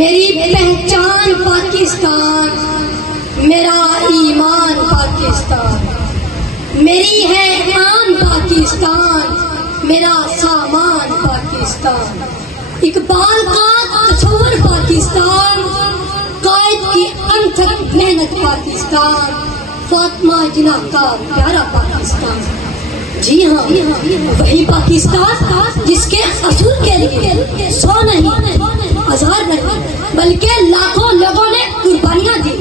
میری پہچان پاکستان، میرا ایمان پاکستان، میری ہے آن پاکستان، میرا سامان پاکستان، اقبال کا تصور پاکستان، قائد کی انتھک محنت پاکستان، فاطمہ جناح کا پیارا پاکستان۔ جی ہاں، وہی پاکستان جس کے اصول کے لیے 100 نہیں، 1000 نہیں، بلکہ لاکھوں لوگوں نے قربانیاں دی۔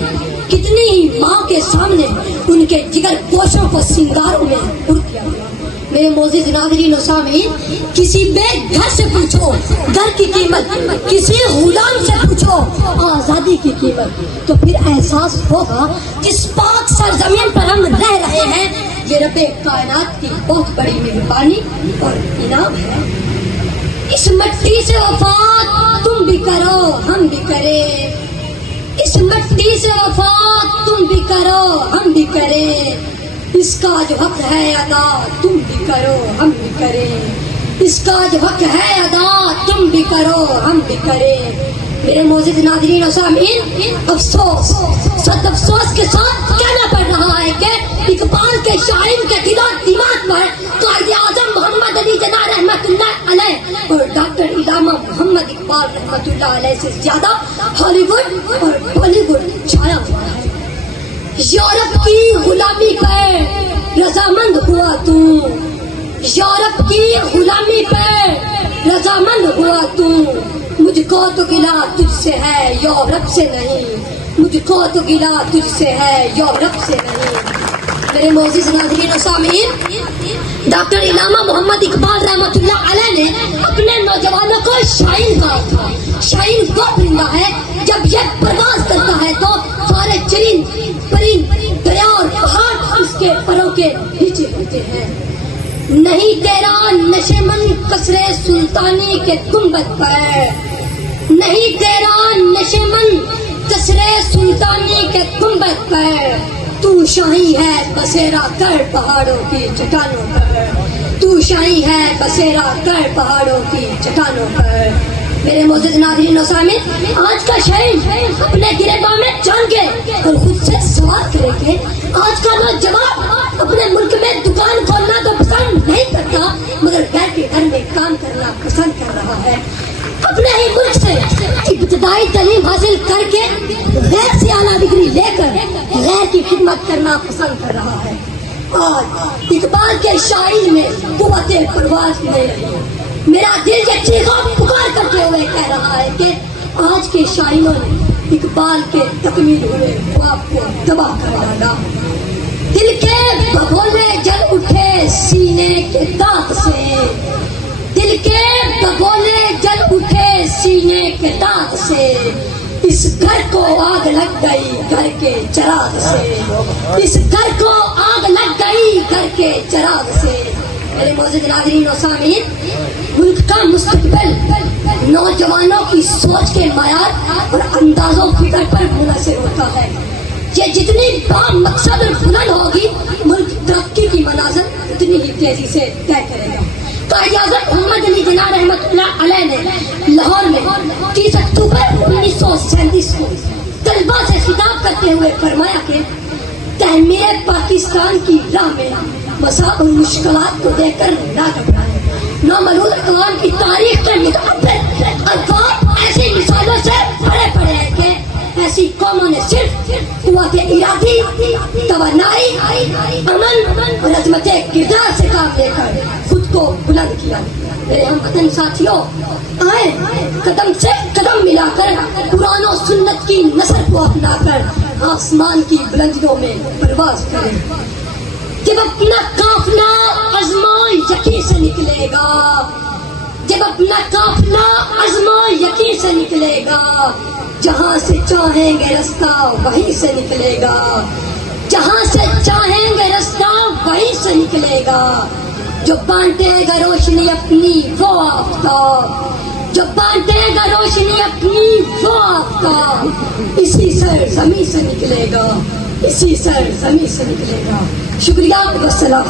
کتنی ہی ماں کے سامنے ان کے جگر گوشوں کو سنگاروں میں پر کیا گیا۔ میرے معزز ناظرین و سامعین، کسی بے گھر سے پوچھو گھر کی قیمت، کسی غلام سے پوچھو آزادی کی قیمت، تو پھر احساس ہوگا جس پاک سرزمین پر ہم رہ رہے ہیں یہ رب کائنات کی بہت بڑی مہربانی اور انعام ہے۔ اس مٹی سے وفات تم بھی کرو ہم بھی کریں، اس مٹی سے وفات تم بھی کرو ہم بھی کریں، اس کا جو حق ہے ادا تم بھی کرو ہم بھی کریں، اس کا جو حق ہے ادا تم بھی کرو ہم بھی کریں۔ میرے معزز ناظرین و سامعین، افسوس، سخت افسوس کے ساتھ کہنا پڑ رہا ہے کہ اقبال کے شاعر کے دل و دماغ پر قائد اعظم محمد علی جناح رحمت اللہ علیہ اور ڈاکٹر علامہ محمد اقبال رحمت اللہ علیہ سے زیادہ ہالی ووڈ اور بالی ووڈ چھایا ہوا ہے۔ یورپ کی غلامی پر رضامند ہوا تو، یورپ کی غلامی پر رضامند ہوا تو، مجھ کو تو گلا تجھ سے ہے یورپ سے نہیں، مجھ کو تو گلا تجھ سے ہے یورپ سے نہیں۔ میرے معزز ناظرین و سامعین، ڈاکٹر علامہ محمد اقبال رحمت اللہ علیہ نے اپنے نوجوانوں کو شاہین کہا تھا۔ شاہین وہ پرندہ ہے جب یہ پرواز کرتا ہے تو سارے چرند پرند دریا اور پہاڑ اس کے پروں کے نیچے ہوتے ہیں۔ نہیں تیرا نشیمن قصر سلطانی کے گنبد پر، نہیں تیرا نشیمن قصر سلطانی کے گنبد پر، تو شاہی ہے بسیرا کر پہاڑوں کی چٹانوں پر، تو شاہی ہے بسیرا کر پہاڑوں کی چٹانوں پر۔ میرے معزز ناظرین و سامعین، آج کا شاعر اپنے گریباں میں جان کے اور خود سے سوال کرے کہ آج کا نوجوان اپنے ملک میں دکان کھولنا تو پسند نہیں کرتا، مگر بیٹھ کے گھر میں کام کرنا پسند کر رہا ہے۔ اپنے ہی ملک سے ابتدائی تعلیم حاصل کر کے غیر سے اعلیٰ ڈگری لے کر غیر کی خدمت کرنا پسند کر رہا ہے۔ آج اقبال کے شاعری میں قوت پرواز نہیں رہی۔ میرا دل یہ چیخا پکار کرتے ہوئے کہہ رہا ہے کہ آج کے شاعروں نے اقبال کے تکمیل ہوئے خواب کو تباہ کر ڈالا۔ دل کے بھگولے جل اٹھے سینے کے داغ سے، دل کے بھگولے جل اٹھے سینے کے داغ سے، اس گھر کو آگ لگ گئی گھر کے چراغ سے، اس گھر کو آگ لگ گئی گھر کے چراغ سے۔ میرے معزز ناظرین و سامعین، ملک کا مستقبل نوجوانوں کی سوچ کے معیار اور انداز و فکر پر منحصر ہوتا ہے۔ یہ جتنی با مقصد اور بلند ہوگی، ملک ترقی کی منازل اتنی ہی تیزی سے طے کرے گا۔ قائد اعظم محمد علی جناح رحمت اللہ علیہ نے لاہور میں 30 اکتوبر 1937 کو طلباء سے خطاب کرتے ہوئے فرمایا کہ تعمیر پاکستان کی راہ میں مصائب اور مشکلات کو دیکھ کر نہ گھبرائیں۔ نامولود اقوام کی تاریخ کے متعدد الفاظ ایسی مثالوں سے بھرے پڑے ہیں کہ ایسی قوموں نے صرف قوت ارادی، توانائی، امن اور عظمت کردار سے کام لے کر خود کو بلند کیا۔ میرے ہم وطن ساتھیوں، آئے قدم سے قدم ملا کر قرآن و سنت کی نثر کو اپنا کر آسمان کی بلندیوں میں پرواز کریں۔ جب اپنا قافلہ عزم و یقین سے نکلے گا، جب اپنا قافلہ عزم و یقین سے نکلے گا، جہاں سے چاہیں گے رستہ وہیں سے نکلے گا، جہاں سے چاہیں گے رستہ وہیں سے نکلے گا۔ جو بانٹے گا روشنی اپنی وہ آفتاب، جو بانٹے گا روشنی اپنی وہ آفتاب، اسی سر زمین سے نکلے گا، اسی سر زمین سے نکلے گا۔ شکریہ، والسلام۔